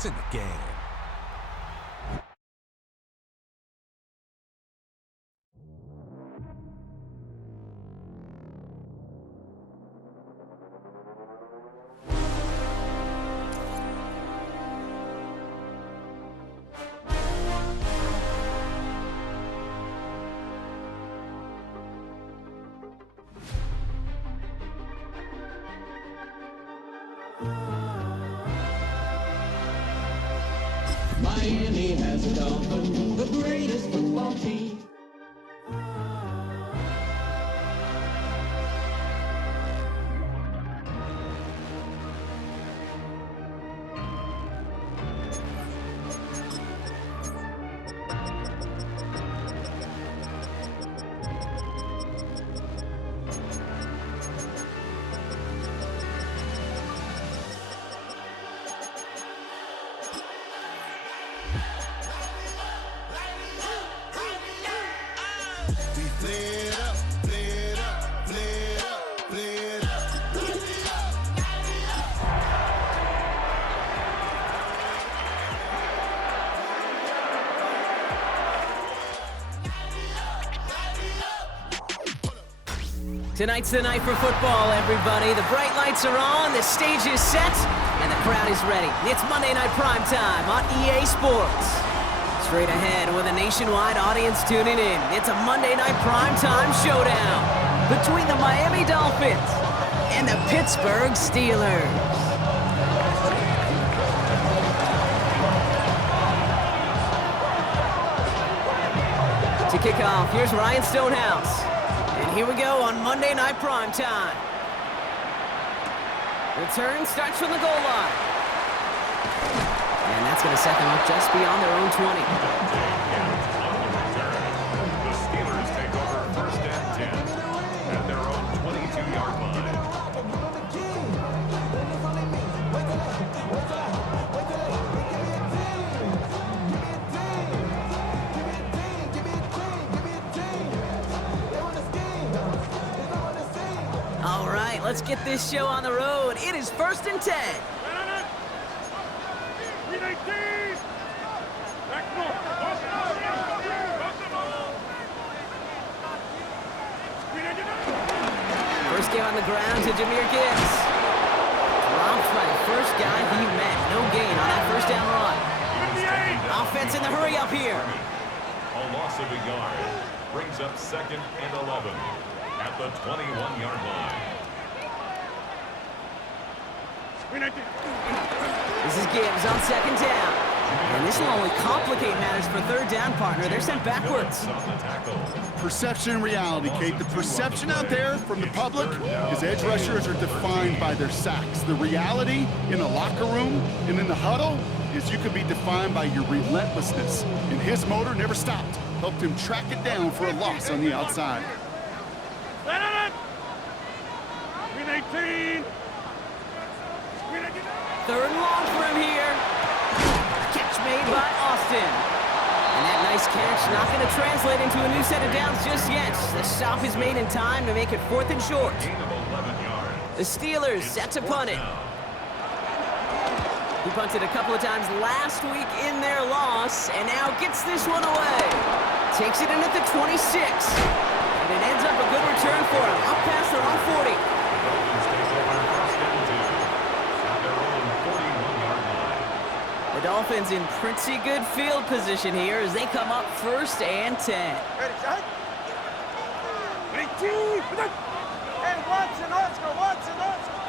It's in the game. Miami has a Dolphin, the greatest football team. Tonight's the night for football, everybody. The bright lights are on, the stage is set, and the crowd is ready. It's Monday Night Primetime on EA Sports. Straight ahead with a nationwide audience tuning in, it's a Monday Night Primetime showdown between the Miami Dolphins and the Pittsburgh Steelers. To kick off, here's Ryan Stonehouse. And here we go on Monday Night Primetime. Return starts from the goal line. And that's going to set them up just beyond their own 20. The Steelers take over first and 10 at their own 22-yard line. All right, let's get this show on the road. It is first and 10. First game on the ground to Jahmyr Gibbs. Dropped by the first guy he met. No gain on that first down run. Offense in the hurry up here. A loss of a yard brings up second and 11 at the 21-yard line. This is Gibbs on second down. And this will only complicate matters for third down, partner. They're sent backwards. Perception and reality, Kate. The perception out there from the public is edge rushers are defined by their sacks. The reality in the locker room and in the huddle is you can be defined by your relentlessness. And his motor never stopped. Helped him track it down for a loss on the outside. 18. Third and long for him here. Catch made by Austin. And that nice catch not going to translate into a new set of downs just yet. The stop is made in time to make it fourth and short. Gain of 11 yards. The Steelers set to punt it. He punted a couple of times last week in their loss, and now gets this one away. Takes it in at the 26. And it ends up a good return for him. Up past their own 40. Dolphins take over first and 2 at their own 41-yard line. The Dolphins in pretty good field position here as they come up first and 10. Ready, shot. 18. And Watson, Oscar,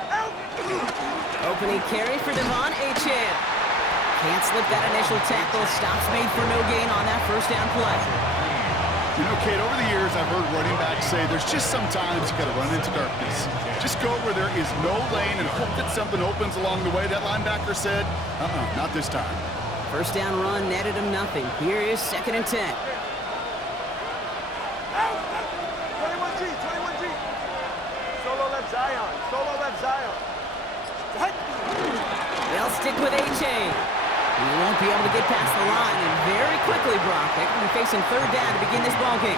out. Opening carry for Devon Achane. Can't slip that initial tackle. Stops made for no gain on that first down play. You know, Kate, over the years, I've heard running backs say there's just sometimes you got to run into darkness. Just go where there is no lane and hope that something opens along the way. That linebacker said, not this time. First down run netted him nothing. Here is second and 10. 21G. Solo left Zion. They'll stick with Achane. He won't be able to get past the line, and very quickly, Brock, they're going to be facing third down to begin this ballgame.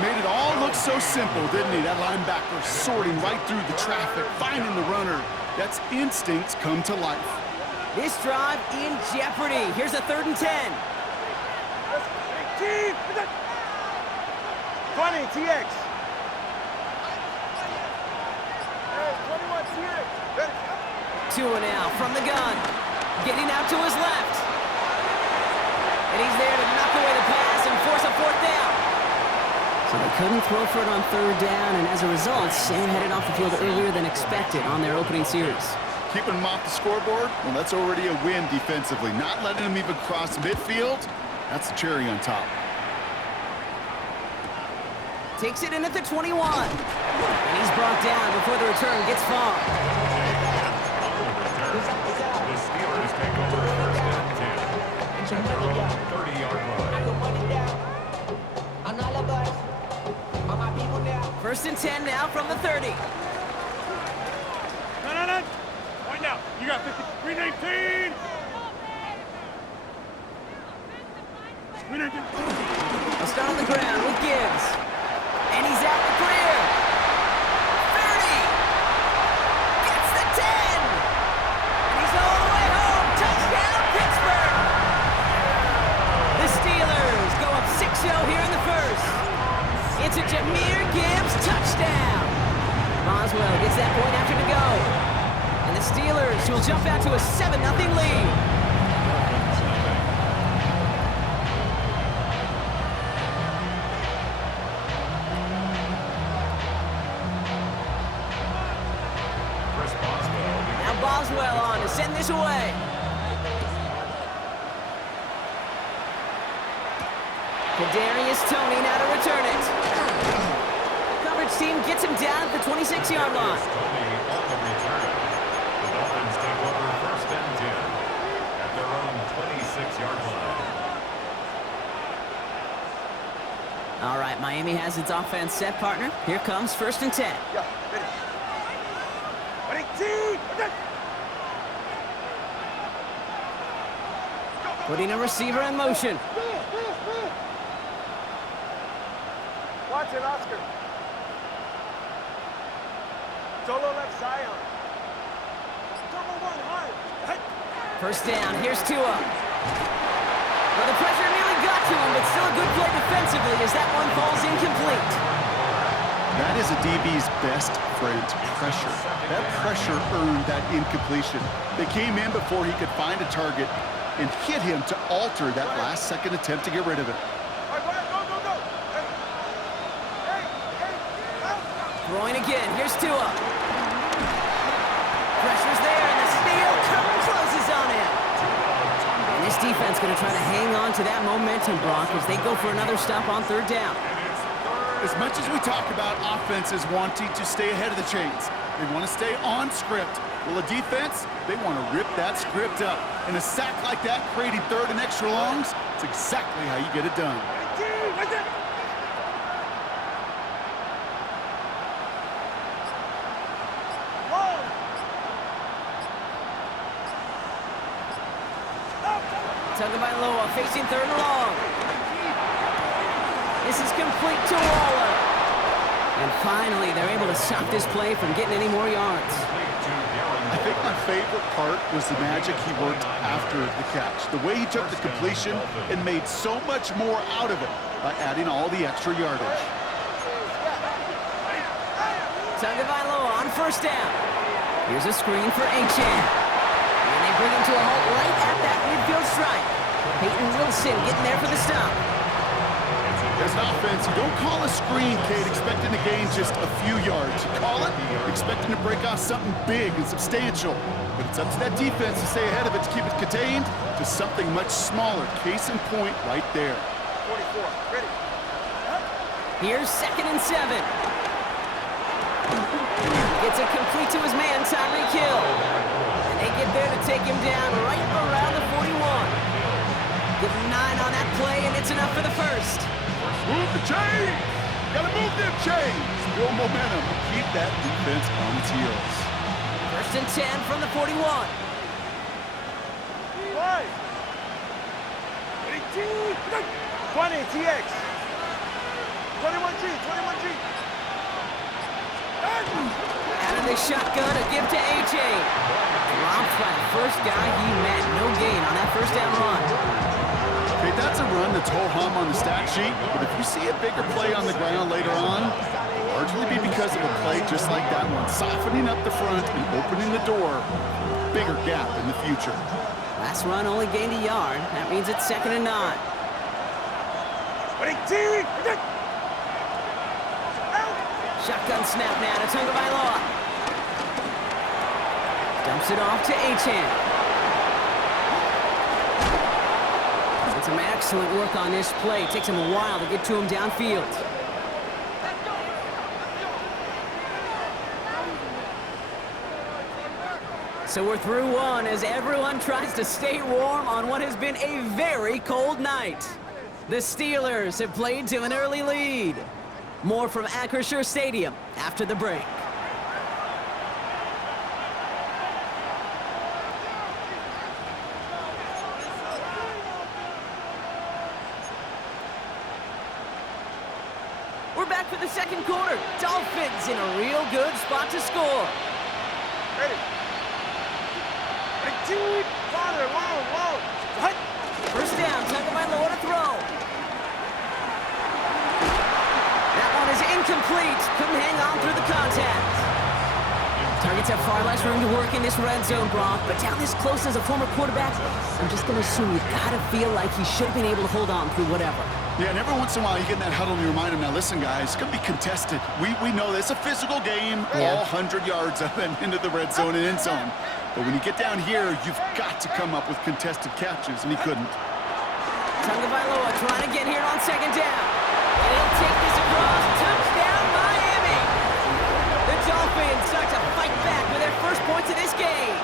Made it all look so simple, didn't he? That linebacker sorting right through the traffic, finding the runner. That's instincts come to life. This drive in jeopardy. Here's a 3rd and 10. 20, TX. Hey, 21, TX. Ready. Tua now from the gun. Getting out to his left. And he's there to knock away the pass and force a 4th down. So they couldn't throw for it on 3rd down, and as a result, Sam headed off the field earlier than expected on their opening series. Keeping him off the scoreboard, well, that's already a win defensively. Not letting him even cross midfield, that's the cherry on top. Takes it in at the 21. And he's brought down before the return gets far. The Steelers take over 1st and 10. At their own 30-yard line. 1st and 10 now from the 30. No. Point now. You got 50. 319. 319. A start on the ground with Gibbs. And he's out the clear. 30. Gets the 10. And he's all the way home. Touchdown, Pittsburgh. The Steelers go up 6-0 here in the 1st. It's a Jahmyr Gibbs touchdown. Boswell gets that point after to go. And the Steelers will jump out to a 7-0 lead. Boswell on to send this away. Kadarius Toney now to return it. Coverage team gets him down at the 26-yard line. Toney on the return. The Dolphins take over 1st and 10 at their own 26-yard line. All right, Miami has its offense set, partner. Here comes 1st and 10. Yeah, finish. 22. Putting a receiver in motion. Watch it, Oscar. Solo left Zion. Double one hard. 1st down, here's Tua. Well, the pressure nearly got to him, but still a good play defensively as that one falls incomplete. That is a DB's best friend, pressure. That pressure earned that incompletion. They came in before he could find a target and hit him to alter that last-second attempt to get rid of it. All right, go. Hey, out. Throwing again, here's Tua. Pressure's there, and the steal closes on him. And this defense going to try to hang on to that momentum, Brock, as they go for another stop on 3rd down. As much as we talk about offenses wanting to stay ahead of the chains, they want to stay on script. Well, a defense, they want to rip that script up. And a sack like that, creating 3rd and extra longs, it's exactly how you get it done. Tagovailoa facing 3rd and long. This is complete to Waller. And finally, they're able to stop this play from getting any more yards. I think my favorite part was the magic he worked after the catch. The way he took the completion and made so much more out of it by adding all the extra yardage. Tagovailoa on 1st down. Here's a screen for Achane. And they bring him to a halt right at that midfield stripe. Peyton Wilson getting there for the stop. As an offense, you don't call a screen, Kate, expecting to gain just a few yards. You call it expecting to break off something big and substantial. But it's up to that defense to stay ahead of it to keep it contained to something much smaller. Case in point right there. 44, ready. Here's 2nd and 7. Gets it complete to his man, Tyreek Hill. And they get there to take him down right around the 41. Give him 9 on that play, and it's enough for the 1st. Move the chains! Gotta move them chains! Build momentum. Keep that defense on its heels. 1st and 10 from the 41. Right. 20, TX. 21G. Out of the the shotgun, a give to A.J. Dropped by the first guy he met. No gain on that first down run. Okay, that's a run that's ho-hum on the stat sheet, but if you see a bigger play on the ground later on, largely be because of a play just like that one, softening up the front and opening the door, bigger gap in the future. Last run only gained a yard. That means it's 2nd and 9. Shotgun snap now to Tagovailoa. Dumps it off to Achane. Did some excellent work on this play. Takes him a while to get to him downfield. So we're through one as everyone tries to stay warm on what has been a very cold night. The Steelers have played to an early lead. More from Acrisure Stadium after the break. We're back for the second quarter. Dolphins in a real good spot to score. Ready. Father, whoa. What? First down, Tagovailoa to throw. That one is incomplete. Couldn't hang on through the contact. Targets have far less room to work in this red zone, Brock, but down this close as a former quarterback, I'm just going to assume you got to feel like he should have been able to hold on through whatever. Yeah, and every once in a while you get in that huddle and you remind him, now listen guys, it's going to be contested. We know this, a physical game, all 100 yards up and into the red zone and end zone. But when you get down here, you've got to come up with contested catches, and he couldn't. Tagovailoa trying to get here on 2nd down. And he'll take this across. Touchdown, Miami! The Dolphins start to fight back with their first points of this game.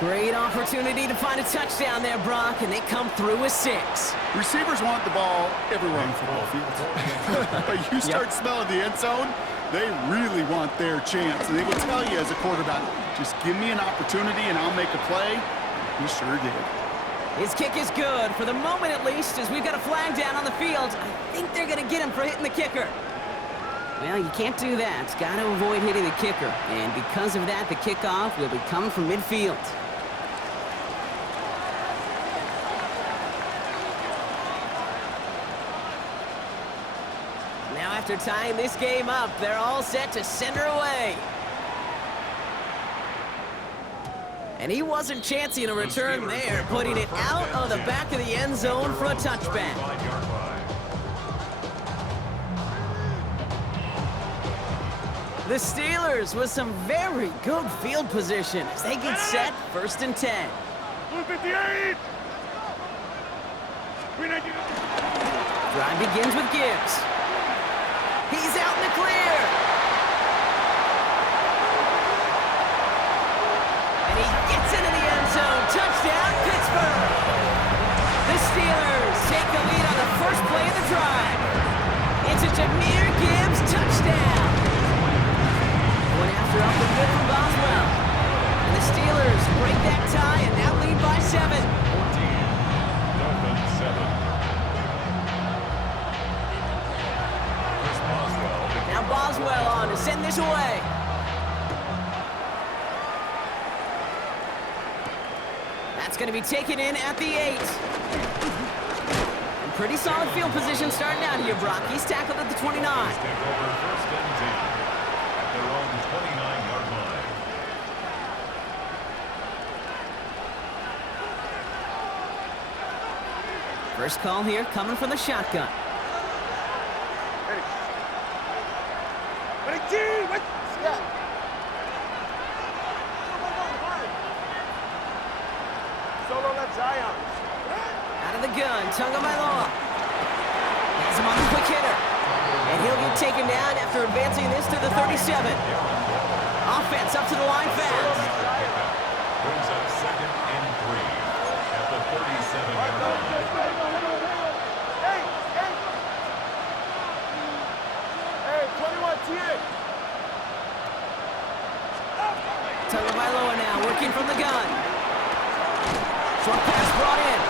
Great opportunity to find a touchdown there, Brock, and they come through with 6. Receivers want the ball everywhere on the football field. But you start smelling the end zone, they really want their chance. And they will tell you as a quarterback, just give me an opportunity and I'll make a play. He sure did. His kick is good, for the moment at least, as we've got a flag down on the field. I think they're going to get him for hitting the kicker. Well, you can't do that. Got to avoid hitting the kicker. And because of that, the kickoff will be coming from midfield. Now after tying this game up, they're all set to send her away. And he wasn't chancing a return there, putting it out of the back of the end zone for a touchback. The Steelers with some very good field position as they get set 1st and 10. 258! Drive begins with Gibbs. He's out in the clear. And he gets into the end zone. Touchdown, Pittsburgh. The Steelers take the lead on the first play of the drive. It's a Jahmyr Gibbs touchdown. One after up and good from Boswell. And the Steelers break that tie and now lead by 7. 14, Dolphins 7. Now Boswell on to send this away. That's going to be taken in at the 8. And pretty solid field position starting out here, Brock. He's tackled at the 29. Take over 1st and 10 at their own 29-yard line. First call here coming from the shotgun. Solo left Zion. Out of the gun, Tagovailoa. Has him on the quick hitter. And he'll get taken down after advancing this to the 37. Offense up to the line fast. Brings up 2nd and 3 at the 37-yard line. Hey, 21 TA. Tagovailoa now working from the gun. Short pass brought in.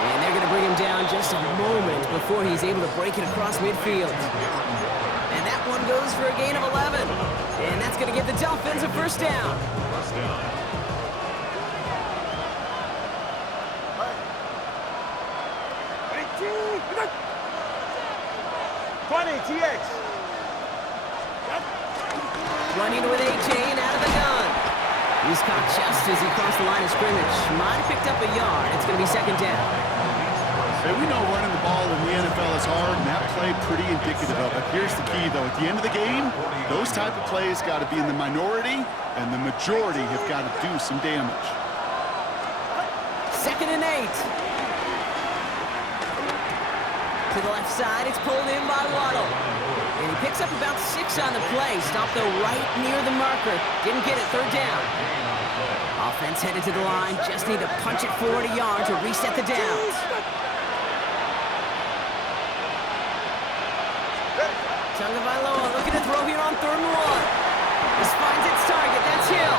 And they're going to bring him down just a moment before he's able to break it across midfield. And that one goes goes for a gain of 11. And that's going to give the Dolphins a first down. First down. 20, TX. Running with A-Chain out of the gun. He's caught just as he crossed the line of scrimmage. Might have picked up a yard. It's going to be second down. Hey, we know running the ball in the NFL is hard, and that play pretty indicative of it. Here's the key, though. At the end of the game, those type of plays got to be in the minority, and the majority have got to do some damage. 2nd and 8. To the left side, it's pulled in by Waddle. And he picks up about 6 on the play. Stopped though right near the marker. Didn't get it, third down. Offense headed to the line. Just need to punch it forward a yard to reset the downs. Tagovailoa looking to throw here on 3rd and 1. This finds its target. That's Hill.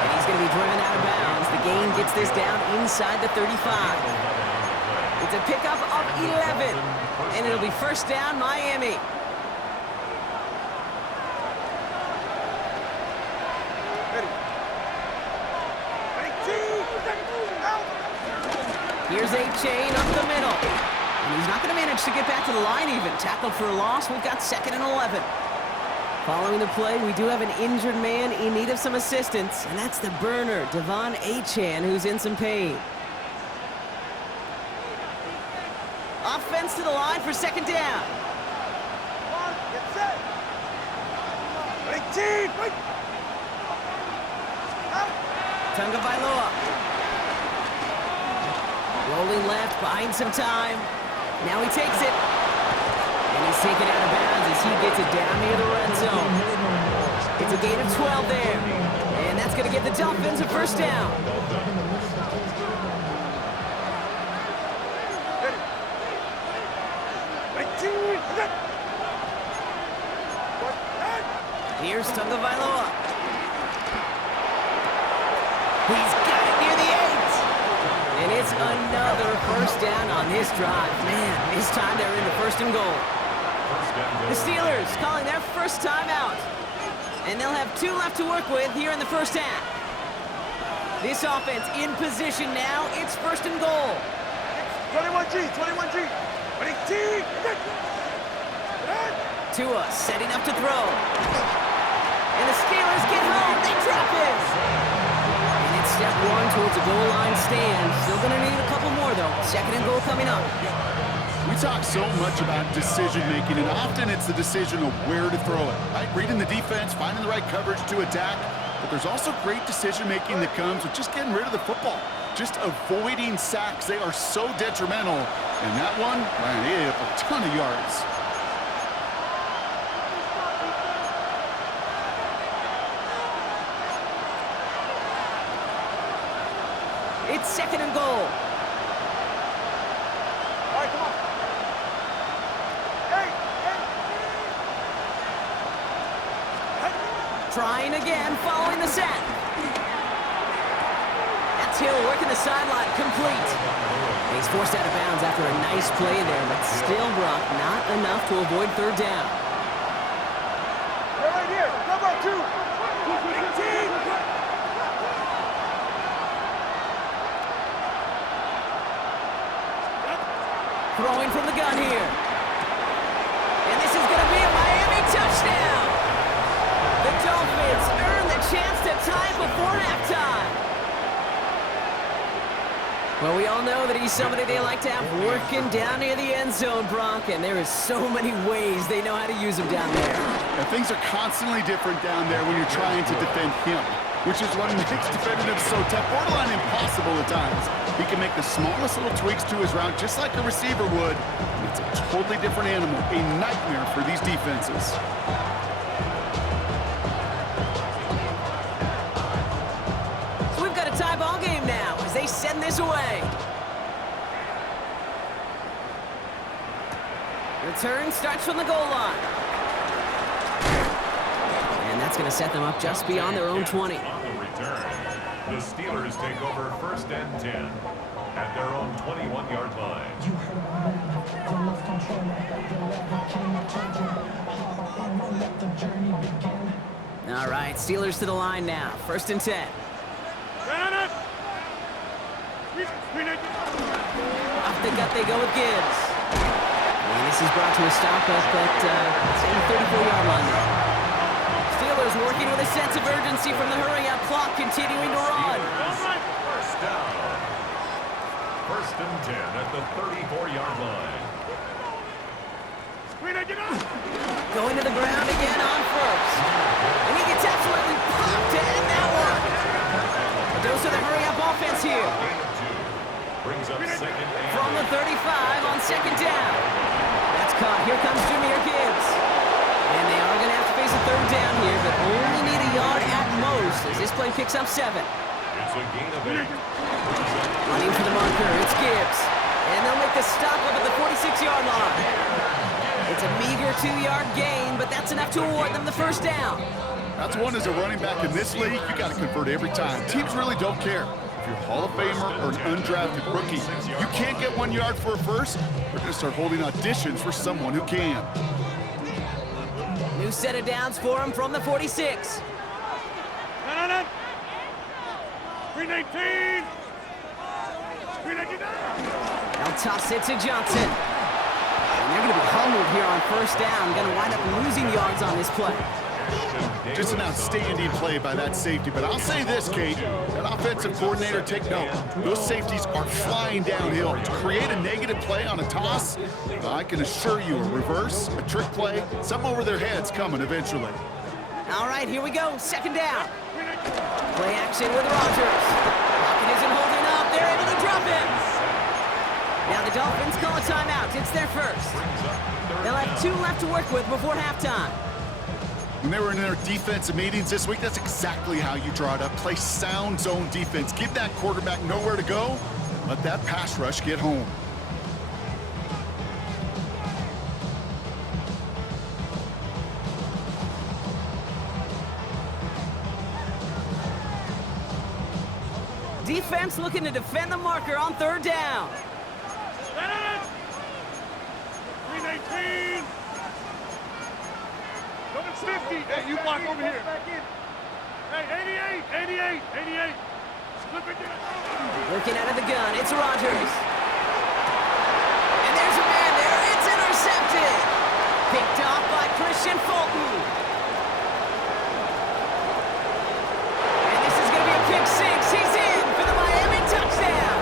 And he's going to be driven out of bounds. The gain gets this down inside the 35. It's a pickup of 11. And it'll be first down, Miami. Here's A-Chain up the middle. And he's not going to manage to get back to the line even. Tackled for a loss. We've got 2nd and 11. Following the play, we do have an injured man in need of some assistance. And that's the burner, Devon Achane, who's in some pain. Offense to the line for second down. Get set. 18. Tagovailoa. Rolling left, buying some time. Now he takes it. And he's taken out of bounds as he gets it down near the red zone. It's a gain of 12 there. And that's going to give the Dolphins a first down. Here's Tagovailoa. He's got it near the 8. And it's another first down on this drive. Man, this time they're in the 1st and goal. The Steelers calling their first timeout. And they'll have 2 left to work with here in the first half. This offense in position now. It's 1st and goal. 21G. 18. Tua setting up to throw. And the Steelers get home. They drop it. And it's step 1 towards a goal line stand. Still going to need a couple more, though. 2nd and goal coming up. We talk so much about decision-making, and often it's the decision of where to throw it, right? Reading the defense, finding the right coverage to attack. But there's also great decision-making that comes with just getting rid of the football, just avoiding sacks. They are so detrimental. And that one, man, he had a ton of yards. It's 2nd and goal. All right, come on. Hey. Trying again, following the set. That's Hill working the sideline, complete. And he's forced out of bounds after a nice play there, but still, Brock, not enough to avoid third down. They're right here. Number 2. 18. Throwing from the gun here. And this is going to be a Miami touchdown. The Dolphins earn the chance to tie before halftime. Well, we all know that he's somebody they like to have working down near the end zone, Brock, and there is so many ways they know how to use him down there. And things are constantly different down there when you're trying to defend him, which is what makes defending him so tough, borderline impossible at times. He can make the smallest little tweaks to his route just like a receiver would. And it's a totally different animal, a nightmare for these defenses. So we've got a tie ball game now as they send this away. Return starts from the goal line. And that's going to set them up just beyond their own 20. On the return, the Steelers take over 1st and 10 at their own 21-yard line. You heard my rap, the left controller, the left came to charge you. Let them All right, Steelers to the line now. 1st and 10. Off the gut they go with Gibbs. And this is brought to a stop up at the 34-yard line now. Steelers working with a sense of urgency from the hurry-up clock, continuing to run. First down. 1st and 10 at the 34-yard line. Going to the ground again on 1st. And he gets absolutely popped to end that one. A dose of the hurry-up offense here. Brings up 2nd and From the 35 on 2nd down. That's caught. Here comes Jahmyr Gibbs. And they are going to have to face a 3rd down here, but only need a yard at most as this play picks up 7. It's a gain of 8. Running for the marker, it's Gibbs. And they'll make the stop up at the 46-yard line. It's a meager 2-yard gain, but that's enough to award them the 1st down. That's one as a running back in this league, you got to convert every time. Teams really don't care. If you're a Hall of Famer or an undrafted rookie, you can't get 1 yard for a first, we're going to start holding auditions for someone who can. New set of downs for him from the 46. 319. They'll toss it to Johnson. And they're going to be humbled here on 1st down. Going to wind up losing yards on this play. Just an outstanding play by that safety. But I'll say this, Kate, that offensive coordinator, take note. Those safeties are flying downhill. To create a negative play on a toss, I can assure you a reverse, a trick play, something over their heads coming eventually. All right, here we go. 2nd down. Play action with Rodgers. Pocket isn't holding up. They're able to drop him. Now the Dolphins call a timeout. It's their 1st. They'll have 2 left to work with before halftime. When they were in their defensive meetings this week, that's exactly how you draw it up. Play sound zone defense. Give that quarterback nowhere to go, and let that pass rush get home. Defense looking to defend the marker on 3rd down. 319. Going 50. Hey, you block over here. Hey, 88. Slip it down. Looking out of the gun, it's Rodgers. And there's a man there. It's intercepted. Picked off by Christian Fulton. And this is going to be a pick 6. He's in for the Miami touchdown.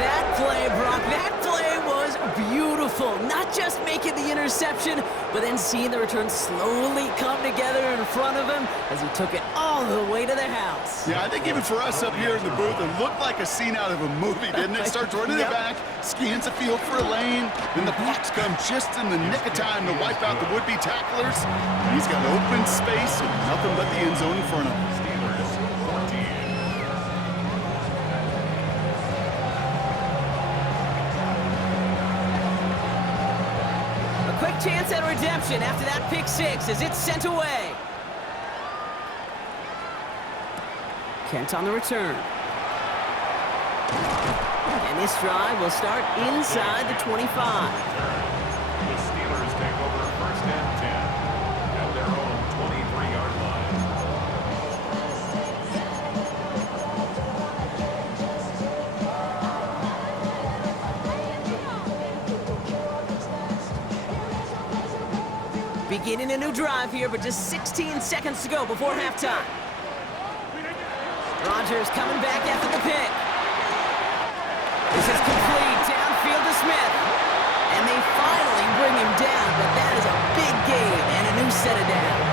That play, Brock, that play was beautiful. Not just making the interception, but then seeing the return slowly come together in front of him as he took it all the way to the house. Yeah, I think even for us up here in the booth, it looked like a scene out of a movie, didn't it? Starts running it back, scans the field for a lane, then the blocks come just in the nick of time to wipe out the would-be tacklers. He's got open space and nothing but the end zone in front of him. Steelers 14. A quick chance at redemption after that pick 6 as it's sent away. Kent on the return. And this drive will start inside the 25. The Steelers take over 1st and 10 at their own 23-yard line. Beginning a new drive here, but just 16 seconds to go before halftime. Rodgers coming back after the pick. This is complete, downfield to Smith. And they finally bring him down, but that is a big gain and a new set of downs.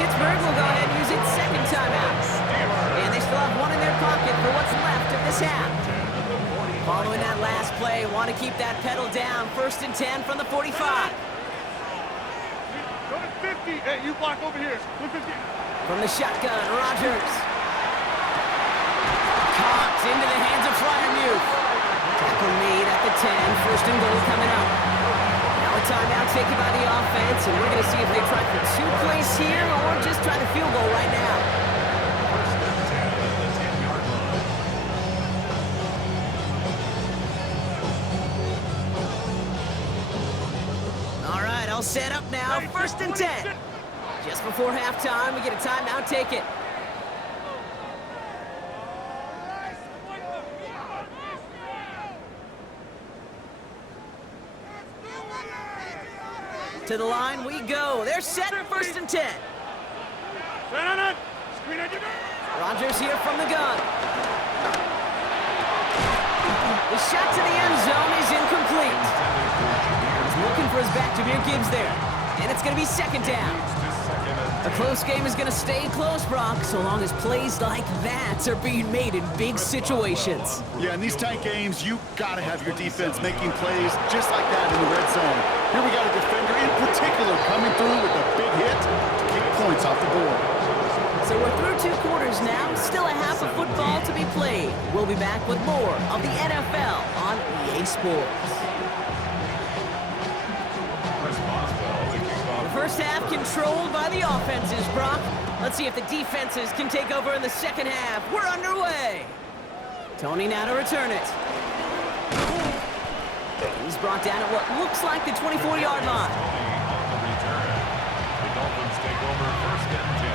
Pittsburgh will go ahead and use its 2nd timeout. And they still have 1 in their pocket for what's left of this half. Following that last play, want to keep that pedal down. 1st and 10 from the 45. Go to 50. Hey, you block over here. Go 50. From the shotgun, Rodgers. Caught into the hands of Fryermuth. Tackle made at the 10. 1st and goal coming up. Now a timeout taken by the offense, and we're going to see if they try for 2 plays here or just try the field goal right now. 1st and 10 at the 10-yard line. All right, all set up now, 1st and 10. Just before halftime, we get a timeout, take it. To the line we go. They're set, 1st and 10. Rodgers here from the gun. The shot to the end zone is incomplete. He's looking for his back. Jahmyr Gibbs there. And it's going to be 2nd down. A close game is going to stay close, Brock, so long as plays like that are being made in big situations. Yeah, in these tight games, you got to have your defense making plays just like that in the red zone. Here we got a defender in particular coming through with a big hit to keep points off the board. So we're through 2 quarters now, still a half of football to be played. We'll be back with more of the NFL on EA Sports. First half controlled by the offenses, Brock. Let's see if the defenses can take over in the second half. We're underway. Tony now to return it. He's brought down at what looks like the 24-yard line. The Dolphins take over 1st and 10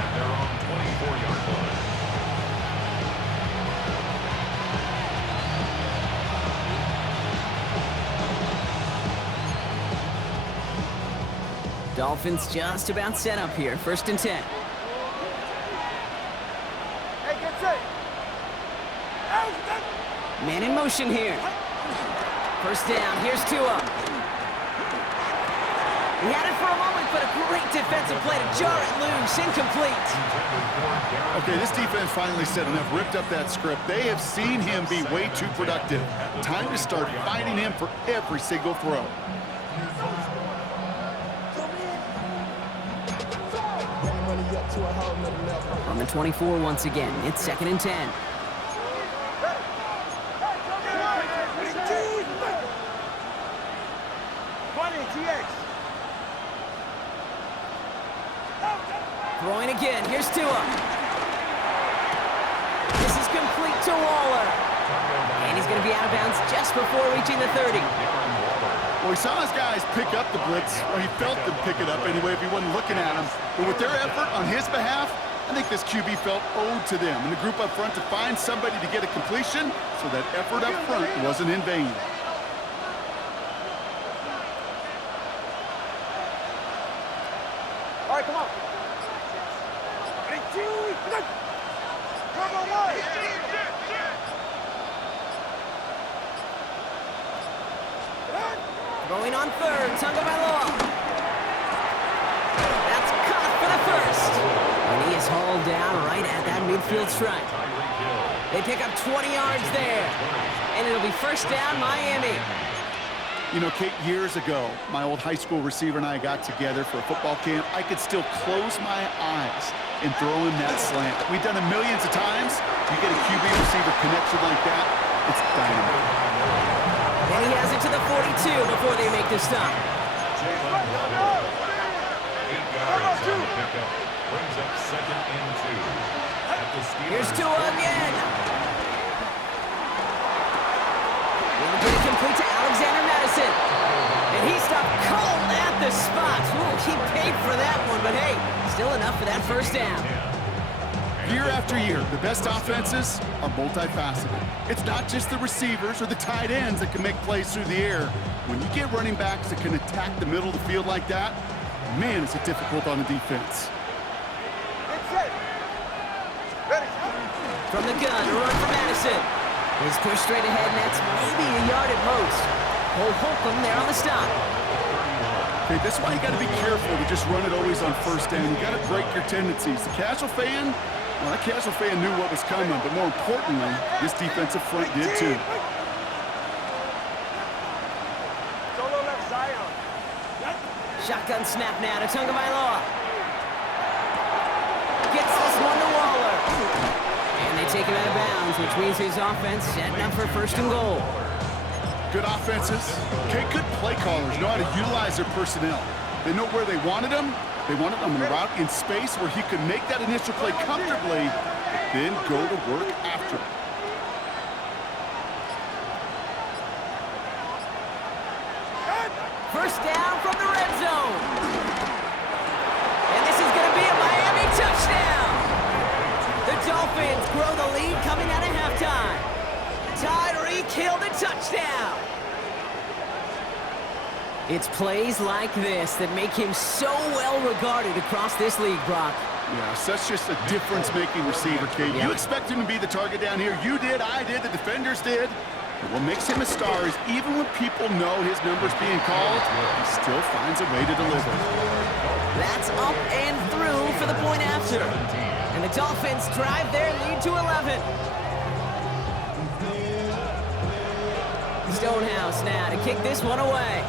at their own 24-yard line. Dolphins just about set up here. 1st and 10. Hey, get set. Man in motion here. 1st down. Here's Tua. He had it for a moment, but a great defensive play to jar it loose. Incomplete. Okay, this defense finally said enough, ripped up that script. They have seen him be way too productive. Time to start fighting him for every single throw. On the 24 once again. It's 2nd and 10. Throwing again. Here's Tua. This is complete to Waller. And he's going to be out of bounds just before reaching the 30. Well, he saw his guys pick up the blitz, or he felt them pick it up anyway if he wasn't looking at him. But with their effort on his behalf, I think this QB felt owed to them and the group up front to find somebody to get a completion, so that effort up front wasn't in vain. All right, come on. Come on, Mike. Throwing on 3rd. Tagovailoa. That's caught for the 1st. And he is hauled down right at that midfield stripe. They pick up 20 yards there. And it'll be 1st down, Miami. You know, Kate, years ago, my old high school receiver and I got together for a football camp. I could still close my eyes and throw him that slant. We've done it millions of times. You get a QB receiver connection like that, it's dynamite. And he has it to the 42 before they make the stop. 8 yards on the pickup. Brings up 2nd and 2. At the Steelers. Here's Tua again. Will get it complete to Alexander Madison. And he stopped cold at the spot. Ooh, he paid for that one, but hey, still enough for that 1st down. Year after year, the best offenses are multifaceted. It's not just the receivers or the tight ends that can make plays through the air. When you get running backs that can attack the middle of the field like that, man, is it difficult on the defense. From the gun, a run for Madison. He's pushed straight ahead, and that's maybe a yard at most. Cole Holcomb there on the stop. Okay, this is why you got to be careful to just run it always on 1st down. You got to break your tendencies. The casual fan, well, that casual fan knew what was coming, but more importantly, this defensive front did too. Solo left Zion. Shotgun snap now to Tagovailoa. Gets this one to Waller. And they take him out of bounds, which means his offense setting up for 1st and goal. Good offenses. Okay, good play callers know how to utilize their personnel. They know where they wanted them. They wanted them in a route in space where he could make that initial play comfortably, but then go to work after it. First down from the red zone. And this is going to be a Miami touchdown. The Dolphins grow the lead coming out of halftime. Tyreek Hill the touchdown. It's plays like this that make him so well regarded across this league, Brock. Yeah, such just a difference-making receiver, Kate. Yeah. You expect him to be the target down here. You did, I did, the defenders did. But what makes him a star is even when people know his number's being called, he still finds a way to deliver. That's up and through for the point after. And the Dolphins drive their lead to 11. Stonehouse now to kick this one away.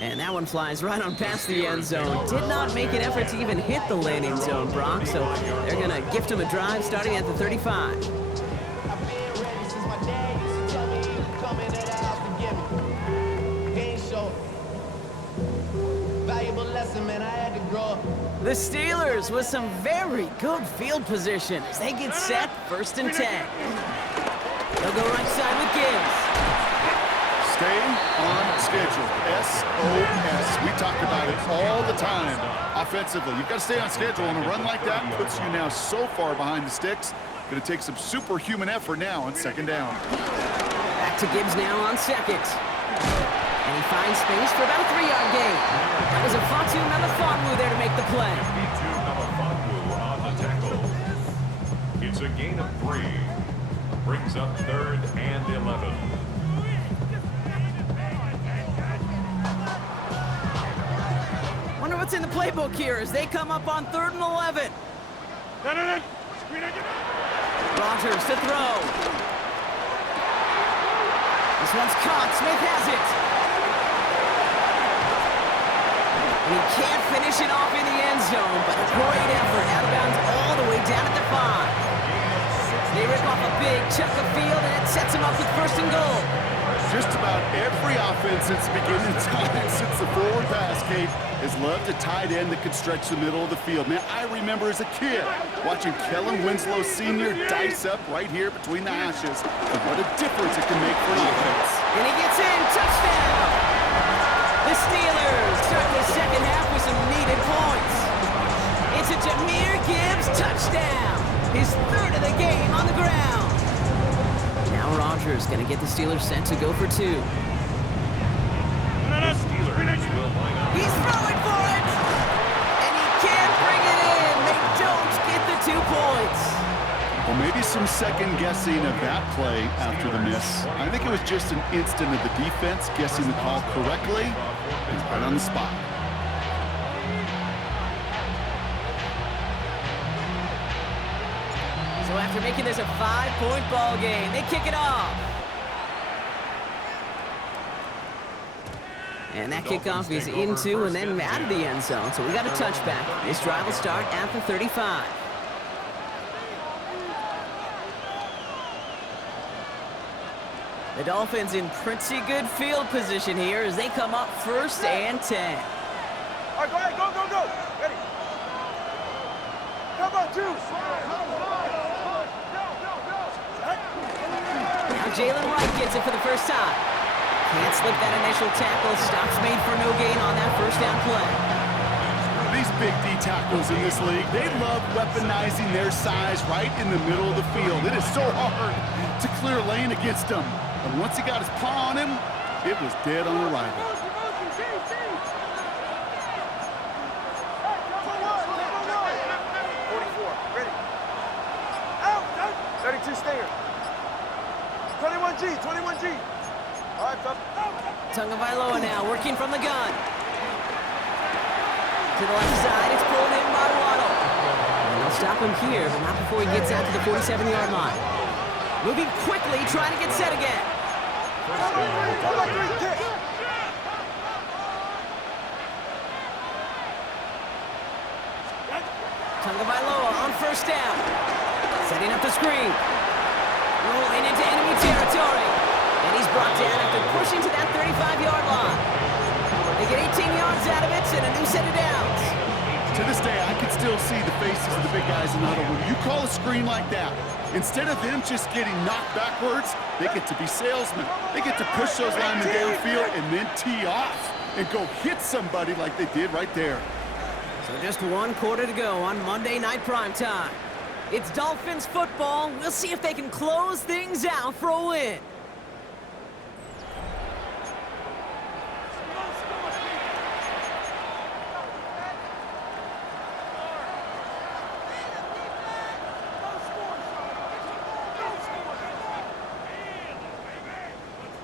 And that one flies right on past the end zone. Did not make an effort to even hit the landing zone, Brock, so they're going to gift him a drive starting at the 35. The Steelers with some very good field position as they get set, 1st and 10. They'll go right side with Gibbs. Stay on schedule. SOS. We talk about it all the time offensively. You've got to stay on schedule, and a run like that puts you now so far behind the sticks. Going to take some superhuman effort now on 2nd down. Back to Gibbs now on 2nd. And he finds space for about a 3-yard gain. That was a Fatu Melifonwu there to make the play. Fatu Melifonwu on the tackle. It's a gain of 3. Brings up 3rd and 11. Wonder what's in the playbook here as they come up on 3rd and 11. Rodgers to throw. This one's caught. Smith has it. And he can't finish it off in the end zone, but a great effort out of bounds all the way down at the 5. They rip off a big chunk of field, and it sets him up with 1st and goal. Just about every offense since the beginning of time, since the forward pass, Kate, has loved a tight end that could stretch the middle of the field. Man, I remember as a kid watching Kellen Winslow Sr. dice up right here between the hashes, and what a difference it can make for an offense. And he gets in, touchdown! The Steelers start the second half with some needed points. It's a Jahmyr Gibbs touchdown, his 3rd of the game on the ground. Now Rodgers going to get the Steelers set to go for 2. He's throwing for it! And he can't bring it in. They don't get the 2 points. Well, maybe some second guessing of that play after the miss. I think it was just an instant of the defense guessing the call correctly. He's right on the spot. So after making this a 5-point ball game, they kick it off. And that kickoff is into and then out of the end zone. So we got a touchback. This drive will start at the 35. The Dolphins in pretty good field position here as they come up 1st and 10. All right, go ahead, go. Ready. Come on, 2. Now Jalen Wright gets it for the first time. Can't slip that initial tackle. Stops made for no gain on that 1st down play. These big D tackles in this league, they love weaponizing their size right in the middle of the field. It is so hard to clear lane against them. And once he got his paw on him, it was dead on arrival. 32 stinger. 21G. All right, tough. Tagovailoa now working from the gun. To the left side, it's pulled in by Waddle. And they'll stop him here, but not before he gets out to the 47-yard line. Moving quickly, trying to get set again. Tagovailoa on 1st down. Setting up the screen. Rolling into enemy territory. And he's brought down after pushing to that 35-yard line. They get 18 yards out of it and a new set of downs. To this day, I can still see the faces of the big guys in the huddle. When you call a screen like that, Instead of them just getting knocked backwards, they get to be salesmen. They get to push those linemen downfield and then tee off and go hit somebody like they did right there. So just 1 quarter to go on Monday Night Primetime. It's Dolphins football. We'll see if they can close things out for a win.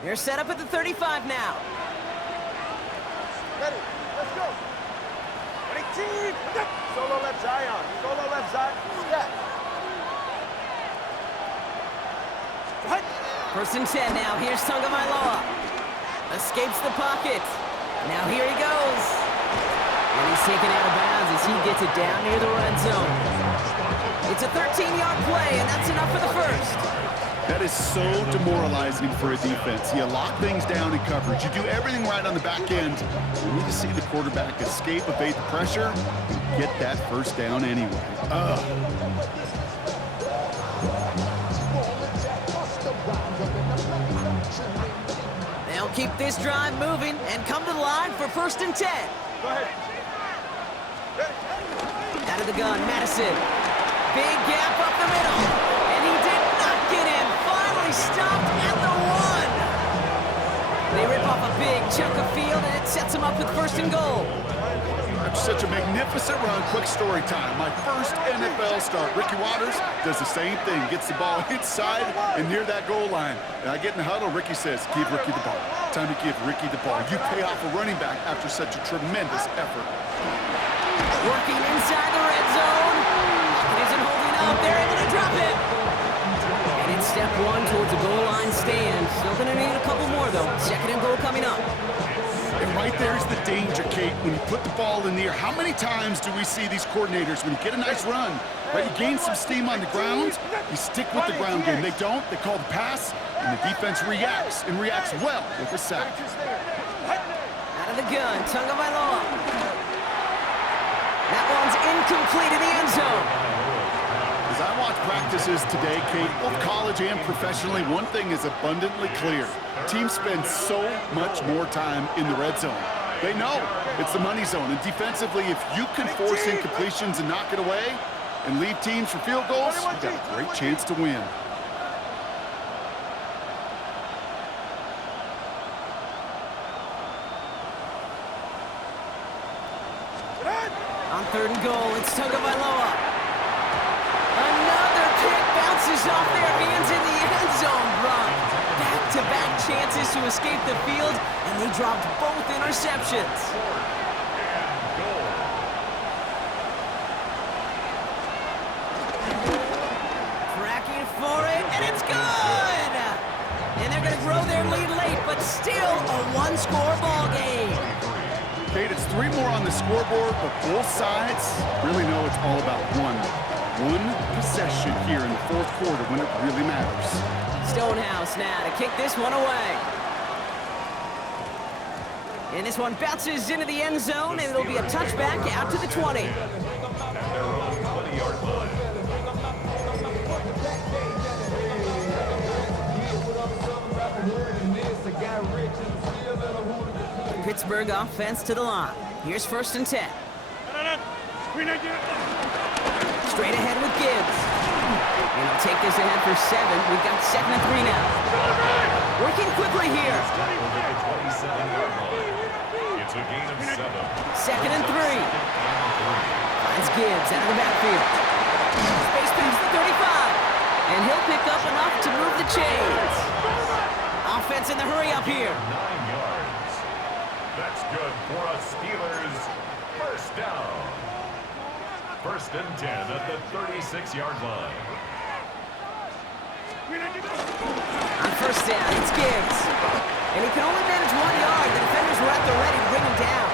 They're set up at the 35 now. Ready, let's go. Ready, team. Solo left Zion. Solo left Zion. Step. What? First and 10 now. Here's Tagovailoa. Escapes the pocket. Now here he goes. And he's taken out of bounds as he gets it down near the red zone. It's a 13-yard play, and that's enough for the first. That is so demoralizing for a defense. You lock things down in coverage. You do everything right on the back end. You need to see the quarterback escape, evade the pressure, and get that first down anyway. They'll keep this drive moving and come to the line for first and 10. Go ahead. Out of the gun, Madison. Big gap up the middle. And he did not get in. Finally stopped at the 1. They rip off a big chunk of field, and it sets them up with first and goal. After such a magnificent run, quick story time. My first NFL start. Ricky Watters does the same thing. Gets the ball inside and near that goal line. And I get in the huddle. Ricky says, give Ricky the ball. Time to give Ricky the ball. You pay off a running back after such a tremendous effort. Working inside the red zone. It isn't holding up. They're able to drop it. And it's step 1 towards a goal line stand. Still going to need a couple more, though. Second and goal coming up. And right there's the danger, Kate, when you put the ball in the air. How many times do we see these coordinators, when you get a nice run, right, you gain some steam on the ground, you stick with the ground game. They don't, they call the pass, and the defense reacts, and reacts well with a sack. Out of the gun, Tagovailoa. That one's incomplete in the end zone. As I watch practices today, Kate, both college and professionally, one thing is abundantly clear. Teams spend so much more time in the red zone. They know it's the money zone. And defensively, if you can force incompletions and knock it away and leave teams for field goals, you've got a great chance to win. On third and goal, it's Tagovailoa. Another kick bounces off their hands in the end zone, Brock. Back-to-back chances to escape the field, and they dropped both interceptions. Cracking for it, and it's good! And they're going to grow their lead late, but still a one-score ball game. Kate, it's 3 more on the scoreboard, but both sides really know it's all about one possession here in the 4th quarter when it really matters. Stonehouse now to kick this one away. And this one bounces into the end zone, and it'll be a touchback out to the 20. At their own 20-yard line. Pittsburgh offense to the line. Here's first and 10. Straight ahead with Gibbs. And he'll take this ahead for 7. We've got 2nd and 3 now. Working quickly here. It's a gain of 7. 2nd and 3. Finds Gibbs out of the backfield. Space between the 35. And he'll pick up enough to move the chains. Offense in the hurry up here. 9 yards. That's good for a Steelers first down. First and 10 at the 36-yard line. On first down, it's Gibbs. And he can only manage 1 yard. The defenders were at the ready to bring him down.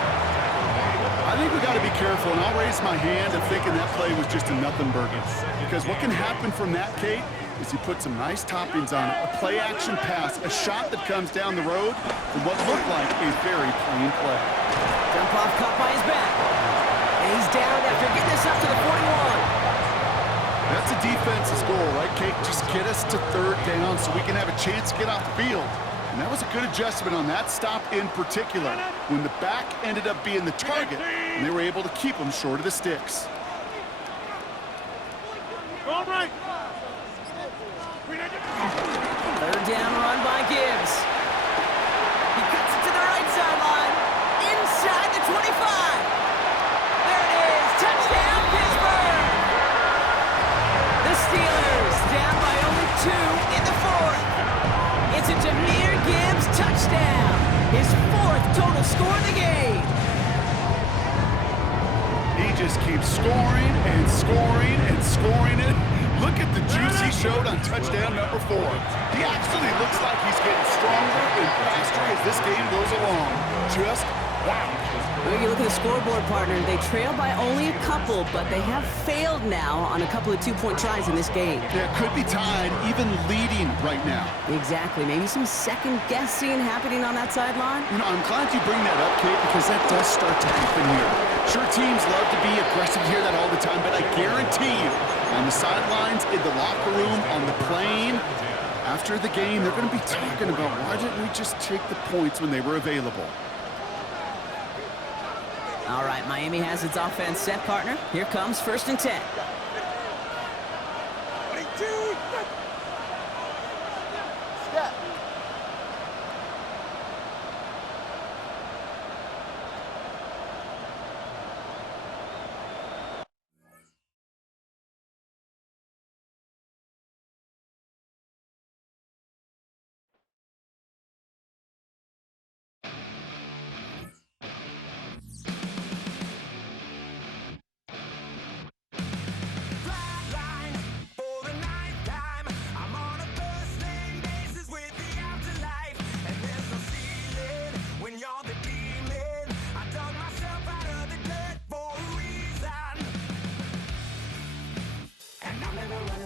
I think we got to be careful, and I'll raise my hand of thinking that play was just a nothing burger. Because what can happen from that, Kate, is you put some nice toppings on it. A play-action pass, a shot that comes down the road from what looked like a very plain play. Jump off caught by his back. And he's down after getting this up to the 41. That's a defense's goal, right, Kate? Just get us to third down so we can have a chance to get off the field. And that was a good adjustment on that stop in particular, when the back ended up being the target, and they were able to keep him short of the sticks. All right. Third down run by Gibbs. He cuts it to the right sideline. Inside the 25. There it is. Touchdown, Pittsburgh. The Steelers down by only 2 in the fourth. It's a Jahmyr Gibbs touchdown. His 4th total score of the game. He just keeps scoring and scoring and scoring it. Look at the juice he showed on touchdown number 4. He actually looks like he's getting stronger and faster as this game goes along. Just wow. Well, you look at the scoreboard, partner. They trail by only a couple, but they have failed now on a couple of 2-point tries in this game. Yeah, could be tied, even leading right now. Exactly. Maybe some second-guessing happening on that sideline. You know, I'm glad you bring that up, Kate, because that does start to happen here. Sure, teams love to be aggressive, hear that all the time, but I guarantee you, on the sidelines, in the locker room, on the plane, after the game, they're going to be talking about why didn't we just take the points when they were available. All right, Miami has its offense set, partner. Here comes 1st and 10.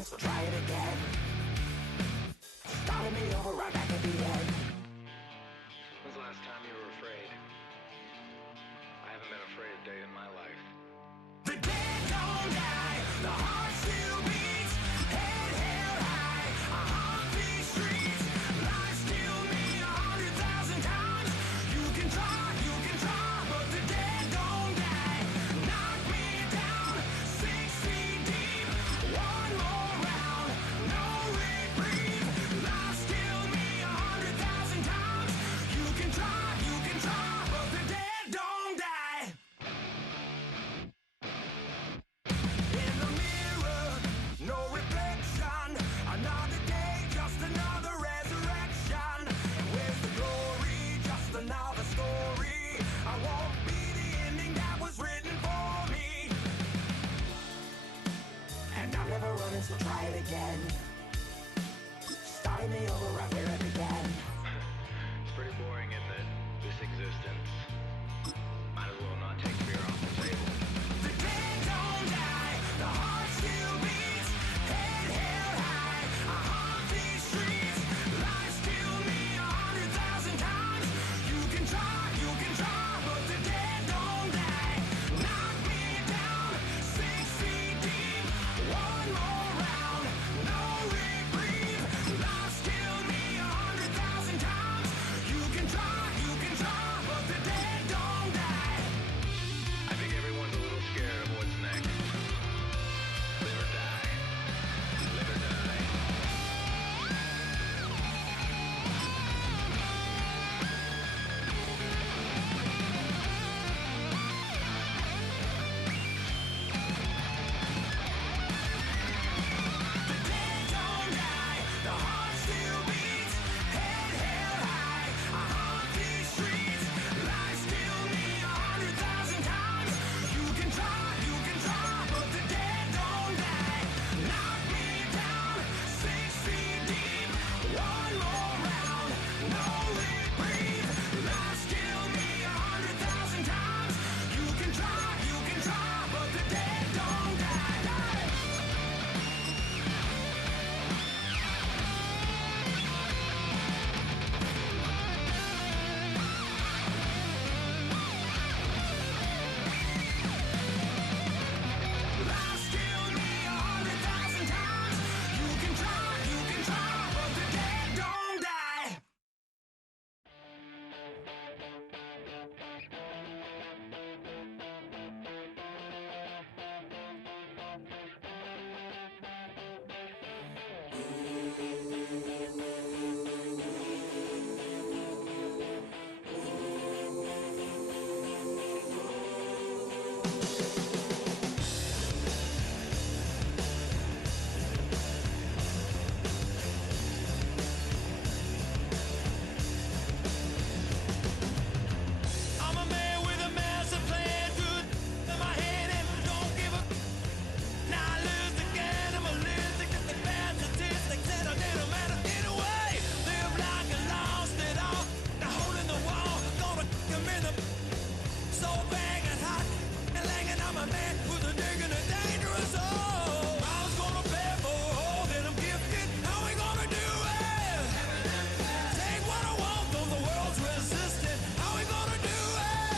So try it again. Starting me over right back at the end. When's the last time you were afraid? I haven't been afraid a day in my life. The dead don't die, the heart still beats, head held high, I haunt these streets, lies kill me 100,000 times. You can try, but the dead don't die. Knock me down, 6 feet deep, one more round, no reprieve. Lies kill me 100,000 times. You can try, but the dead don't die. In the mirror, no reflection. Another day, just another resurrection. And where's the glory? Just another story. I won't be the ending that was written for me. And I'm never running, so try it again. Starting me over